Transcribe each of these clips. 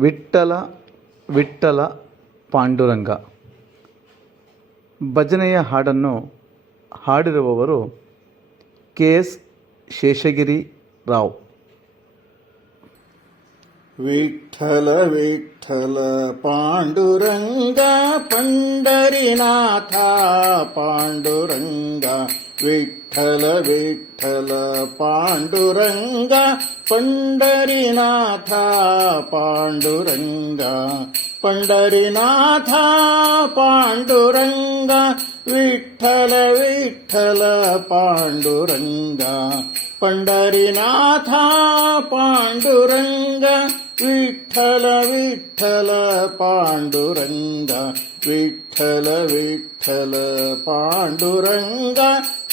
ವಿಠ್ಠಲ ವಿಠ್ಠಲ ಪಾಂಡುರಂಗ. ಭಜನೆಯ ಹಾಡನ್ನು ಹಾಡಿರುವವರು ಕೆ.ಎಸ್. ಶೇಷಗಿರಿ ರಾವ್. ವಿಠ್ಠಲ ವಿಠ್ಠಲ ಪಾಂಡುರಂಗ ಪಂಡರಿನಾಥ ಪಾಂಡುರಂಗ. ವಿಠ್ಠಲ ವಿಠ್ಠಲ ಪಾಂಡುರಂಗ ಪಂಡರಿನಾಥ ಪಾಂಡುರಂಗ. ಪಂಡರಿನಾಥ ಪಾಂಡುರಂಗ ವಿಠ್ಠಲ ವಿಠ್ಠಲ ಪಾಂಡುರಂಗ. ಪಂಡರಿನಾಥ ಪಾಂಡುರಂಗ ವಿಠ್ಠಲ ವಿಠ್ಠಲ ಪಾಂಡುರಂಗ. ವಿಠ್ಠಲ ವಿಠ್ಠಲ ಪಾಂಡುರಂಗ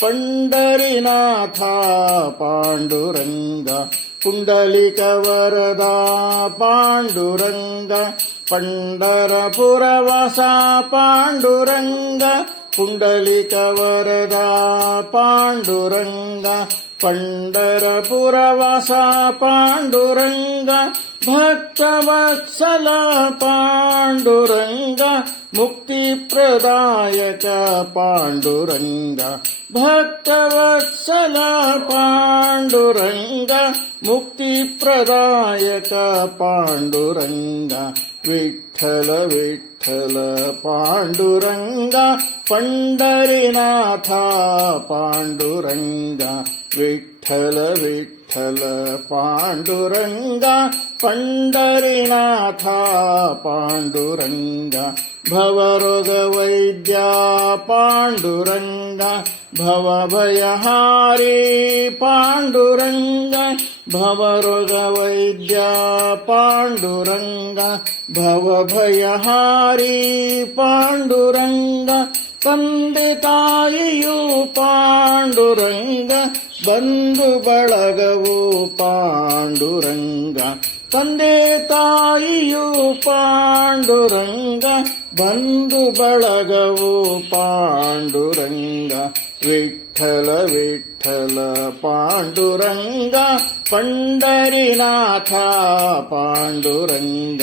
ಪಂಡರಿನಾಥ ಪಾಂಡುರಂಗ. ಪುಂಡಲಿಕ ವರದ ಪಾಂಡುರಂಗ ಪಂಡರಪುರವಾಸ ಪಾಂಡುರಂಗ. ಪುಂಡಲಿಕ ವರದ ಪಾಂಡುರಂಗ ಪಂಡರಪುರವಾಸ ಪಾಂಡುರಂಗ. ಭಕ್ತವತ್ಸಲ ಪಾಂಡುರಂಗ ಮುಕ್ತಿ ಪ್ರದಾಯಕ ಪಾಂಡುರಂಗ. ಭಕ್ತವತ್ಸಲ ಪಾಂಡುರಂಗ ಮುಕ್ತಿ ಪ್ರದಾಯಕ ಪಾಂಡುರಂಗ. ವಿಠ್ಠಲ ವಿಠ್ಠಲ ಪಾಂಡುರಂಗ ಪಂಡರಿನಾಥ ಪಾಂಡುರಂಗ. ವಿಠ್ಠಲ ವಿಠ್ಠಲ ಪಾಂಡುರಂಗ ಪಂಡರಿನಾಥ ಪಾಂಡುರಂಗ. ಭವರೋಗ ವೈದ್ಯ ಪಾಂಡುರಂಗ ಭವಭಯಹಾರಿ ಪಾಂಡುರಂಗ. ಭವರೋಗ ವೈದ್ಯ ಪಾಂಡುರಂಗ ಭವಭಯಹಾರಿ ಪಾಂಡುರಂಗ. ತಂದೆ ತಾಯಿಯು ಪಾಂಡುರಂಗ ಬಂಧು ಬಳಗವು ಪಾಂಡುರಂಗ. ತಂದೆ ತಾಯಿಯು ಪಾಂಡುರಂಗ ಬಂಧು ಬಳಗವು ಪಾಂಡುರಂಗ. ವಿಠ್ಠಲ ವಿಠ್ಠಲ ಪಾಂಡುರಂಗ ಪಂಡರಿನಾಥ ಪಾಂಡುರಂಗ.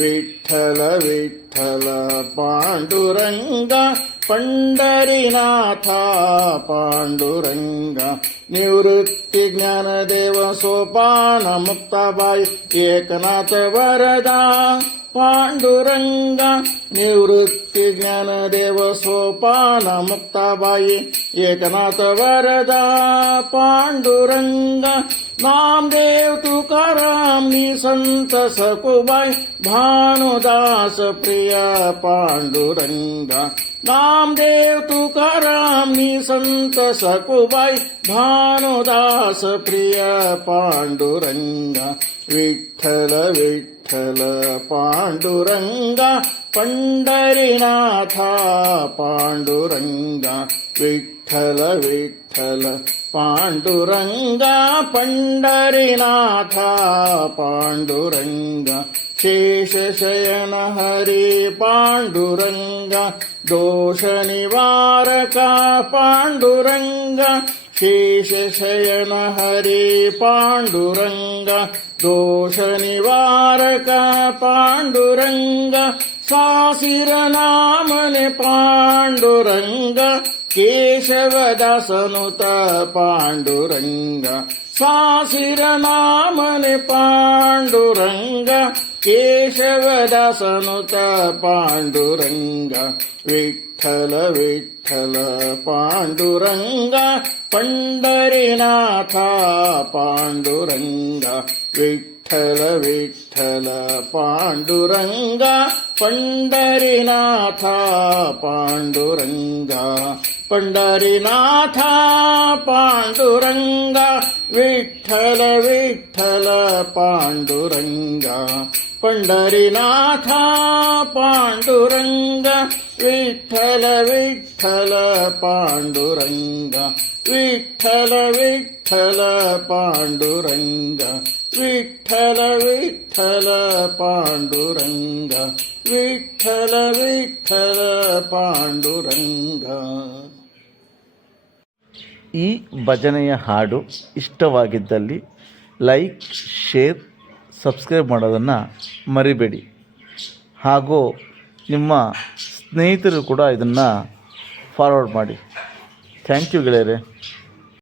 ವಿಠ್ಠಲ ವಿಠ್ಠಲ ಪಾಂಡುರಂಗ ಪಂಡರಿನಾಥ ಪಾಂಡುರಂಗ. ನಿವೃತ್ತಿ ಜ್ಞಾನದೇವ ಸೋಪಾನ ಮುಕ್ತಾಬಾಯಿ ಏಕನಾಥ ವರದ ಪಾಂಡುರಂಗ. ನಿವೃತ್ತಿ ಜ್ಞಾನದೇವ ಸೋಪಾನ ಮುಕ್ತಾಬಾಯಿ ಏಕನಾಥ ವರದ ಪಾಂಡುರಂಗ. नामदेव तुकाराम नि संत सकुबाई भानुदास प्रिय पांडुरंग. नामदेव तुकाराम नि संत सकुबाई भानुदास प्रिय पांडुरंग. विठ्ठल विठ्ठल पांडुरंग पंढरीनाथ पांडुरंग. विठ्ठल विठ्ठल पांडुरंग पंढरीनाथ पांडुरंग. शेषशयन हरि पांडुरंग दोष निवारक पांडुरंग. शेषशयन हरि पांडुरंग दोष निवारक पांडुरंग. सासिर नामने पांडुरंग केशवदासनुत पांडुरंग. सासिर नामने पांडुरंग केशवदासनुत पांडुरंग. विठ्ठल विठ्ठल पांडुरंग पंढरीनाथ पांडुरंग. विठ्ठल विठ्ठल पांडुरंग पंढरीनाथ पांडुरंग. पंढरीनाथ पांडुरंग विठ्ठल विठ्ठल पांडुरंग. पंढरीनाथ पांडुरंग विठ्ठल विठ्ठल पांडुरंग. विठ्ठल विठ्ठल पांडुरंग. विठ्ठल विठ्ठल पांडुरंग. विठ्ठल विठ्ठल पांडुरंग. ಈ ಭಜನೆಯ ಹಾಡು ಇಷ್ಟವಾಗಿದ್ದಲ್ಲಿ ಲೈಕ್, ಶೇರ್, ಸಬ್ಸ್ಕ್ರೈಬ್ ಮಾಡೋದನ್ನು ಮರಿಬೇಡಿ. ಹಾಗೂ ನಿಮ್ಮ ಸ್ನೇಹಿತರು ಕೂಡ ಇದನ್ನು ಫಾರ್ವರ್ಡ್ ಮಾಡಿ. ಥ್ಯಾಂಕ್ ಯು ಗೆಳೆಯರೆ.